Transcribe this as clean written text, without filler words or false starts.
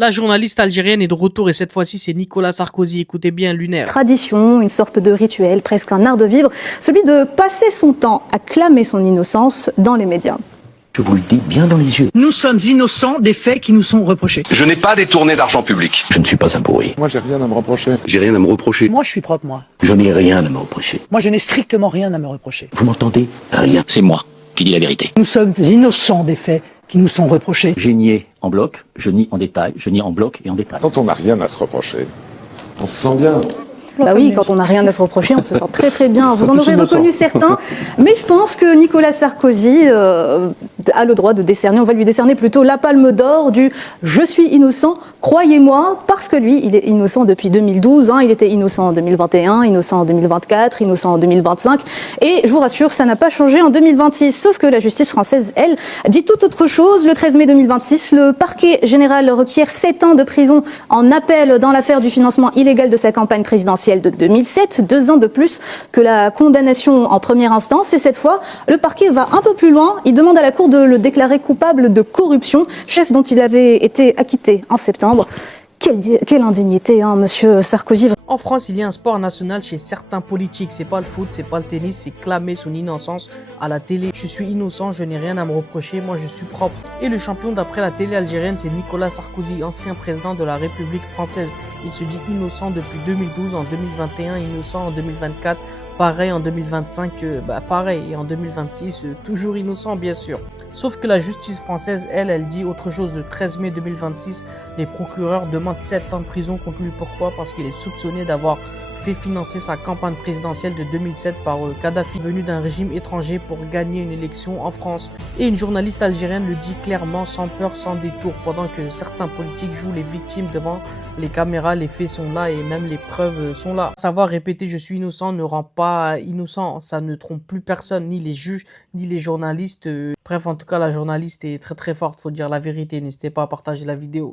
La journaliste algérienne est de retour et cette fois-ci c'est Nicolas Sarkozy. Écoutez bien, lunaire. Tradition, une sorte de rituel, presque un art de vivre, celui de passer son temps à clamer son innocence dans les médias. Je vous le dis bien dans les yeux. Nous sommes innocents des faits qui nous sont reprochés. Je n'ai pas détourné d'argent public. Je ne suis pas un pourri. Moi, j'ai rien à me reprocher. J'ai rien à me reprocher. Moi, je suis propre, moi. Je n'ai rien à me reprocher. Moi, je n'ai strictement rien à me reprocher. Vous m'entendez? Rien. C'est moi qui dis la vérité. Nous sommes innocents des faits qui nous sont reprochés. J'ai nié en bloc, je nie en détail, je nie en bloc et en détail. Quand on n'a rien à se reprocher, on se sent bien. Bah oui, quand on n'a rien à se reprocher, on se sent très très bien. Vous en aurez reconnu certains, mais je pense que Nicolas Sarkozy a le droit de décerner, on va lui décerner plutôt la palme d'or du « je suis innocent ». Croyez-moi, parce que lui, il est innocent depuis 2012, il était innocent en 2021, innocent en 2024, innocent en 2025, et je vous rassure, ça n'a pas changé en 2026, sauf que la justice française, elle, dit tout autre chose. Le 13 mai 2026, le parquet général requiert 7 ans de prison en appel dans l'affaire du financement illégal de sa campagne présidentielle de 2007, 2 ans de plus que la condamnation en première instance, et cette fois, le parquet va un peu plus loin, il demande à la Cour de le déclarer coupable de corruption, chef dont il avait été acquitté en septembre. Quelle indignité, monsieur Sarkozy. En France, il y a un sport national chez certains politiques. C'est pas le foot, c'est pas le tennis, c'est clamer son innocence à la télé. Je suis innocent, je n'ai rien à me reprocher, moi je suis propre. Et le champion d'après la télé algérienne, c'est Nicolas Sarkozy, ancien président de la République française. Il se dit innocent depuis 2012, en 2021, innocent en 2024. Pareil en 2025, pareil, et en 2026, toujours innocent bien sûr. Sauf que la justice française, elle dit autre chose. Le 13 mai 2026, les procureurs demandent 7 ans de prison contre lui. Pourquoi? Parce qu'il est soupçonné d'avoir fait financer sa campagne présidentielle de 2007 par Kadhafi, venu d'un régime étranger pour gagner une élection en France. Et une journaliste algérienne le dit clairement, sans peur, sans détour, pendant que certains politiques jouent les victimes devant les caméras, les faits sont là et même les preuves sont là. Savoir répéter « je suis innocent » ne rend pas innocent, ça ne trompe plus personne, ni les juges, ni les journalistes. Bref, en tout cas, la journaliste est très très forte, faut dire la vérité. N'hésitez pas à partager la vidéo.